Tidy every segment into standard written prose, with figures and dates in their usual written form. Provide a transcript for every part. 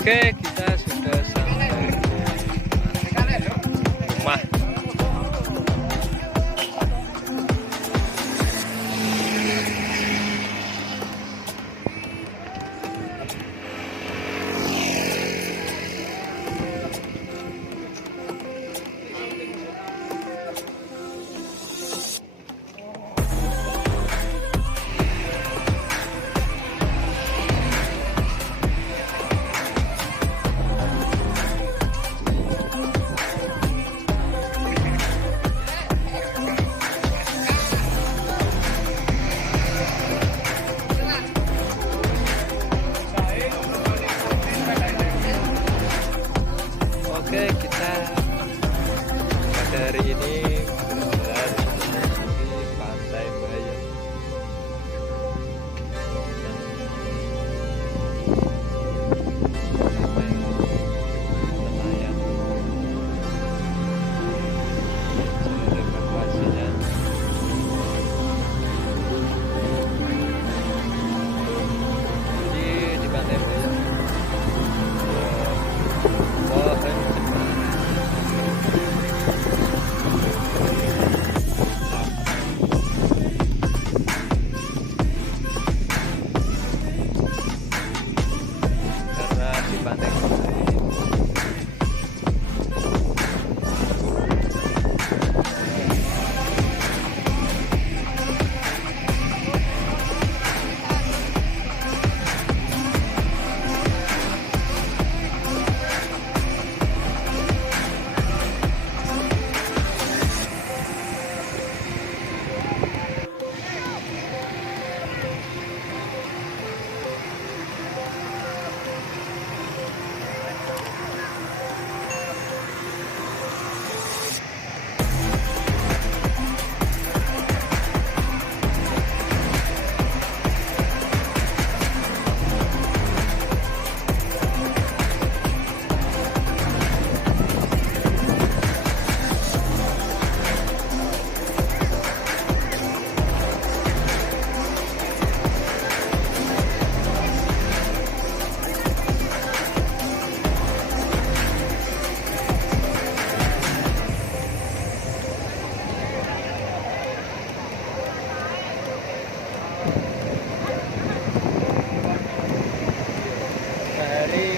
Oke, kita sudah sampai rumah. Oke, kita pada hari ini berjalan di Pantai Bayam. Nelayan. Sudah evakuasinya. Di Pantai Bayam. Pohon karena di pantai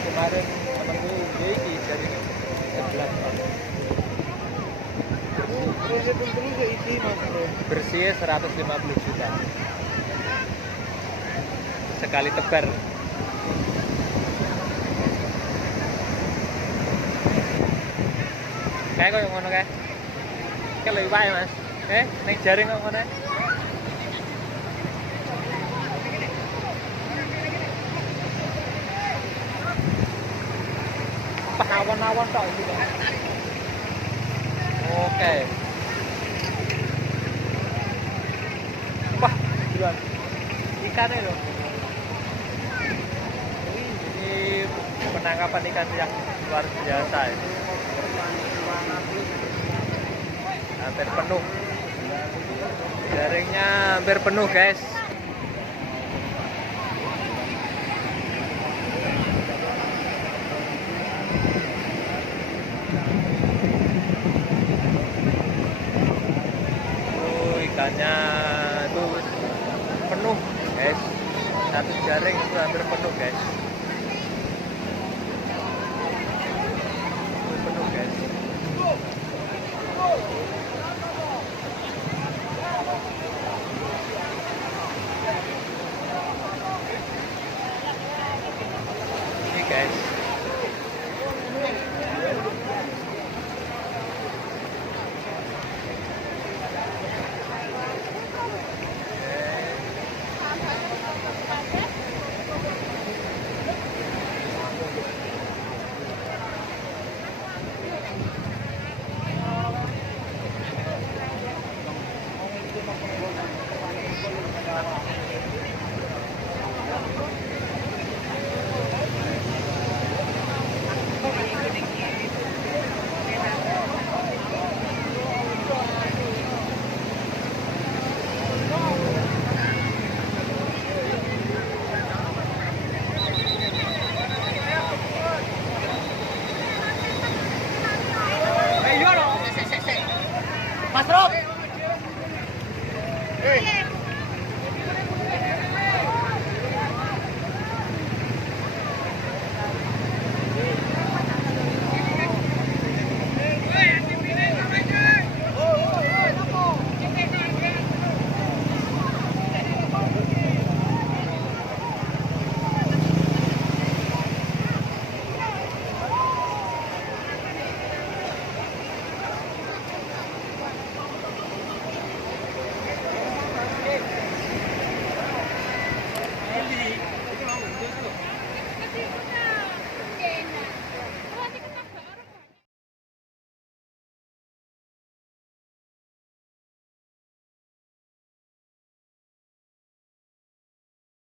kemarin temanku ini dari bersih 150 juta sekali tebar. Kayak kok ngono kae. Kayak lebih baik Mas. Ning jaring kok ngono. Awan-awan tok iki. Oke. Wah, gila. Ikannya loh. Ini penangkapan ikan yang luar biasa ini. Hampir penuh. Jaringnya hampir penuh, guys. Ikannya itu penuh, guys. Satu jaring itu hampir penuh, guys. Penuh, guys. guys.